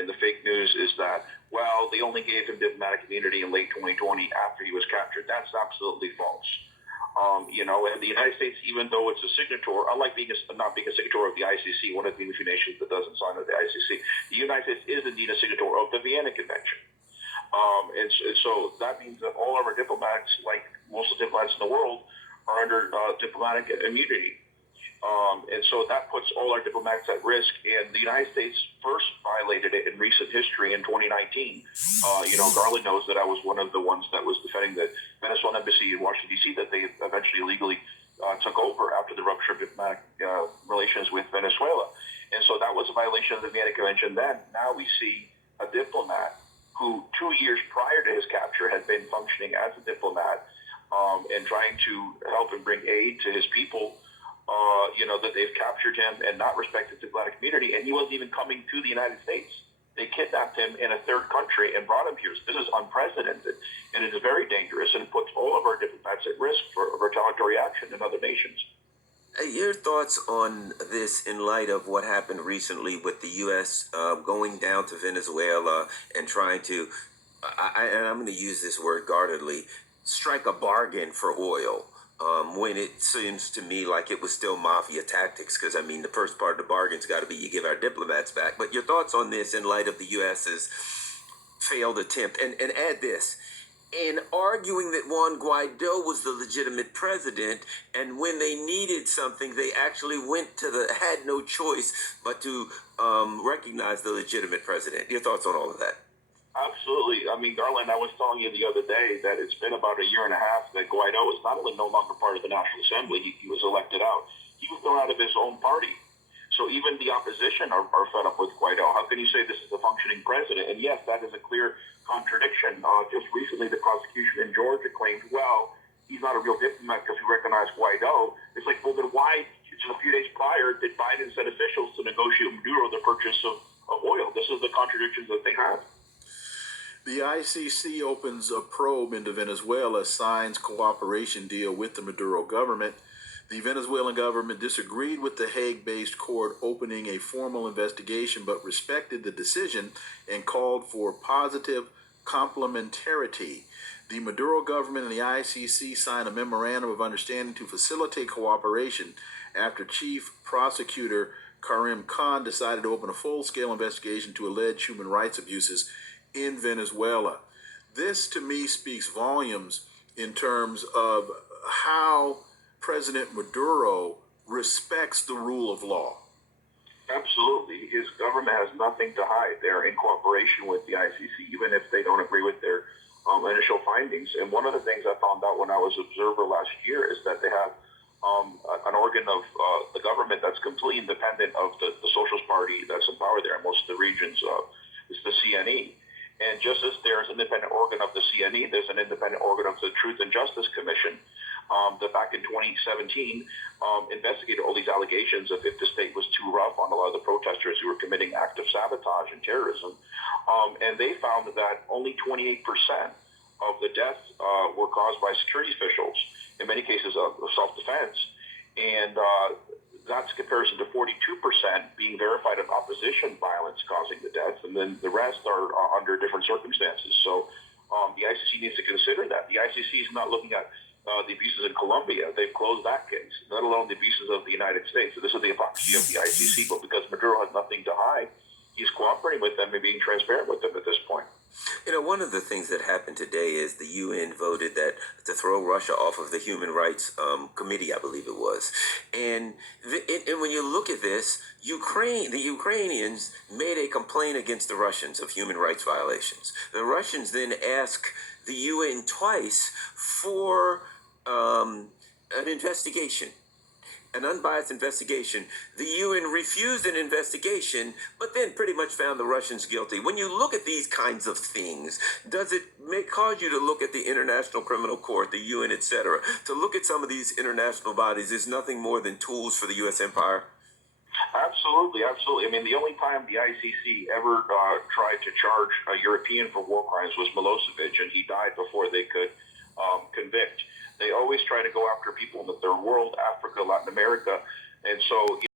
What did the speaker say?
in the fake news is that, well, they only gave him diplomatic immunity in late 2020 after he was captured. That's absolutely false. And the United States, even though it's a signatory, unlike not being a signatory of the ICC, one of the few nations that doesn't sign of the ICC, the United States is indeed a signatory of the Vienna Convention. And so that means that all of our diplomats, like most of the diplomats in the world, are under diplomatic immunity. And so that puts all our diplomats at risk. And the United States first violated it in recent history in 2019. Garland knows that I was one of the ones that was defending the Venezuelan embassy in Washington, D.C., that they eventually illegally took over after the rupture of diplomatic relations with Venezuela. And so that was a violation of the Vienna Convention then. Now we see a diplomat who 2 years prior to his capture had been functioning as a diplomat and trying to help and bring aid to his people, that they've captured him and not respected diplomatic immunity, and he wasn't even coming to the United States. They kidnapped him in a third country and brought him here. This is unprecedented, and it is very dangerous, and it puts all of our diplomats at risk for retaliatory action in other nations. Your thoughts on this in light of what happened recently with the U.S. Going down to Venezuela and trying to, and I'm going to use this word guardedly, strike a bargain for oil, when it seems to me like it was still mafia tactics, because, the first part of the bargain's got to be you give our diplomats back. But your thoughts on this in light of the U.S.'s failed attempt, and add this, in arguing that Juan Guaido was the legitimate president, and when they needed something, they actually had no choice but to recognize the legitimate president. Your thoughts on all of that? Absolutely. Garland, I was telling you the other day that it's been about a year and a half that Guaido is not only no longer part of the National Assembly, he was elected out. He was thrown out of his own party. So even the opposition are fed up with Guaido. How can you say this is a functioning president? And yes, that is a clear contradiction. Just recently, the prosecution in Georgia claimed, well, he's not a real diplomat because we recognize Guaido. It's like, well, then why, just a few days prior, did Biden send officials to negotiate with Maduro the purchase of oil? This is the contradictions that they have. The ICC opens a probe into Venezuela, signs cooperation deal with the Maduro government. The Venezuelan government disagreed with the Hague-based court opening a formal investigation, but respected the decision and called for positive complementarity. The Maduro government and the ICC signed a memorandum of understanding to facilitate cooperation after Chief Prosecutor Karim Khan decided to open a full-scale investigation to alleged human rights abuses in Venezuela. This, to me, speaks volumes in terms of how President Maduro respects the rule of law. Absolutely. His government has nothing to hide. They're in cooperation with the ICC, even if they don't agree with their initial findings. And one of the things I found out when I was observer last year is that they have an organ of the government that's completely independent of the Socialist Party that's in power there in most of the regions. It's the CNE. And just as there's an independent organ of the CNE, there's an independent organ of the Truth and Justice Commission that back in 2017 investigated all these allegations of if the state was too rough on a lot of the protesters who were committing active sabotage and terrorism. And they found that only 28% of the deaths were caused by security officials, in many cases of self-defense. And that's in comparison to 42% being verified of opposition violence causing the deaths, and then the rest are under different circumstances. So the ICC needs to consider that. The ICC is not looking at the abuses in Colombia. They've closed that case, let alone the abuses of the United States. So this is the hypocrisy of the ICC, but because Maduro has nothing to hide, he's cooperating with them and being transparent with them at this point. One of the things that happened today is the UN voted that to throw Russia off of the Human Rights Committee, I believe it was. And when you look at this, the Ukrainians made a complaint against the Russians of human rights violations. The Russians then asked the UN twice for an investigation. An unbiased investigation. The UN refused an investigation, but then pretty much found the Russians guilty. When you look at these kinds of things, does it cause you to look at the International Criminal Court, the UN, etc., to look at some of these international bodies as nothing more than tools for the U.S. empire? Absolutely, absolutely. The only time the ICC ever tried to charge a European for war crimes was Milosevic, and he died before they could convict. They always try to go after people in the third world, Africa, Latin America. And so